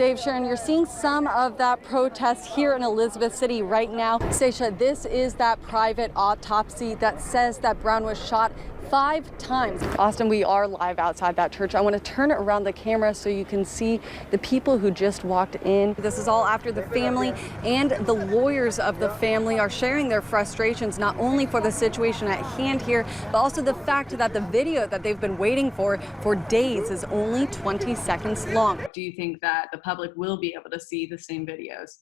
Dave, Sharon, you're seeing some of that protest here in Elizabeth City right now. Stacia, this is that private autopsy that says that Brown was shot 5 times. Austin, we are live outside that church. I want to turn it around the camera so you can see the people who just walked in. This is all after the family and the lawyers of the family are sharing their frustrations, not only for the situation at hand here, but also the fact that the video that they've been waiting for days is only 20 seconds long. Do you think that the public will be able to see the same videos?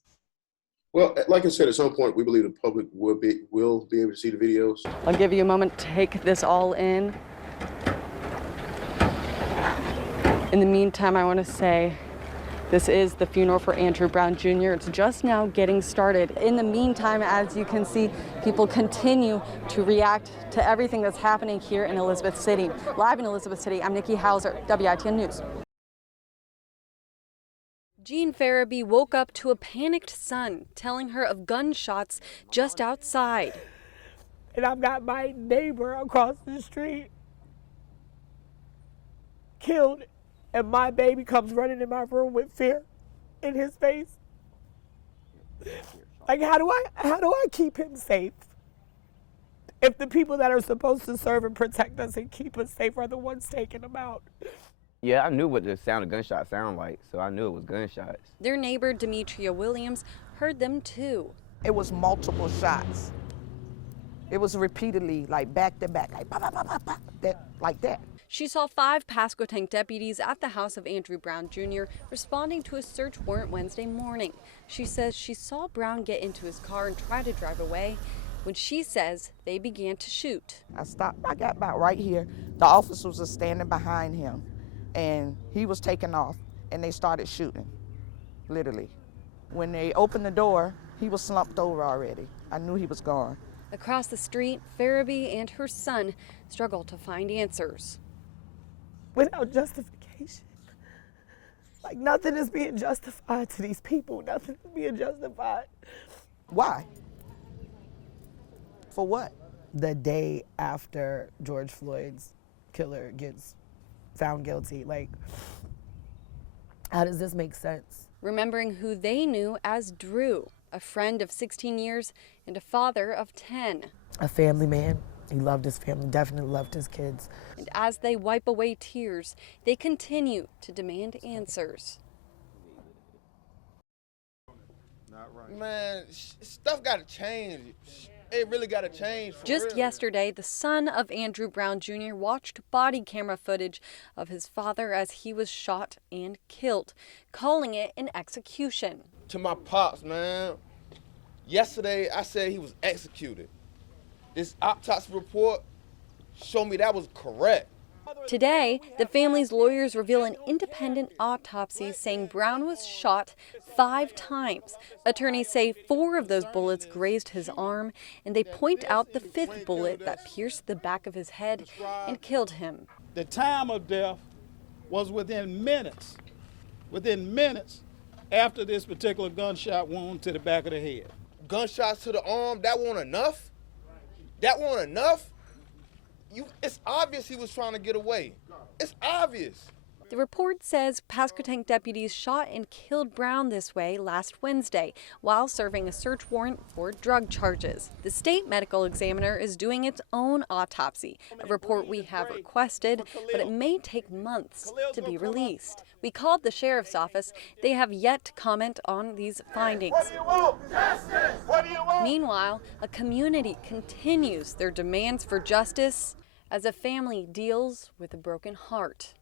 Well, like I said, at some point, we believe the public will be able to see the videos. I'll give you a moment to take this all in. In the meantime, I want to say this is the funeral for Andrew Brown Jr. It's just now getting started. In the meantime, as you can see, people continue to react to everything that's happening here in Elizabeth City. Live in Elizabeth City, I'm Nikki Hauser, WITN News. Jean Farabee woke up to a panicked son telling her of gunshots just outside. And I've got my neighbor across the street killed, and my baby comes running in my room with fear in his face. Like, how do I keep him safe if the people that are supposed to serve and protect us and keep us safe are the ones taking them out? Yeah, I knew what the sound of gunshots sound like, so I knew it was gunshots. Their neighbor, Demetria Williams, heard them too. It was multiple shots. It was repeatedly, like back to back, like, bah, bah, bah, bah, bah, like that. She saw 5 Pasquotank deputies at the house of Andrew Brown Jr. responding to a search warrant Wednesday morning. She says she saw Brown get into his car and try to drive away when she says they began to shoot. I stopped, I got about right here. The officers were standing behind him, and he was taking off, and they started shooting, literally. When they opened the door, he was slumped over already. I knew he was gone. Across the street, Farabee and her son struggle to find answers. Without justification. Like, nothing is being justified to these people. Nothing is being justified. Why? For what? The day after George Floyd's killer gets found guilty, like, how does this make sense? Remembering who they knew as Drew, a friend of 16 years and a father of 10. A family man. He loved his family, definitely loved his kids. And as they wipe away tears, they continue to demand answers. Man, stuff got to change. It really got to change. Just yesterday, the son of Andrew Brown Jr. watched body camera footage of his father as he was shot and killed, calling it an execution. To my pops, man, yesterday I said he was executed. This autopsy report showed me that was correct. Today, the family's lawyers reveal an independent autopsy saying Brown was shot 5 times. Attorneys say 4 of those bullets grazed his arm, and they point out the 5th bullet that pierced the back of his head and killed him. The time of death was within minutes after this particular gunshot wound to the back of the head. Gunshots to the arm, that wasn't enough? That wasn't enough? It's obvious he was trying to get away. It's obvious. The report says Pasquotank deputies shot and killed Brown this way last Wednesday while serving a search warrant for drug charges. The state medical examiner is doing its own autopsy, a report we have requested, but it may take months to be released. We called the sheriff's office. They have yet to comment on these findings. What do you want? Justice! What do you want? Meanwhile, a community continues their demands for justice as a family deals with a broken heart.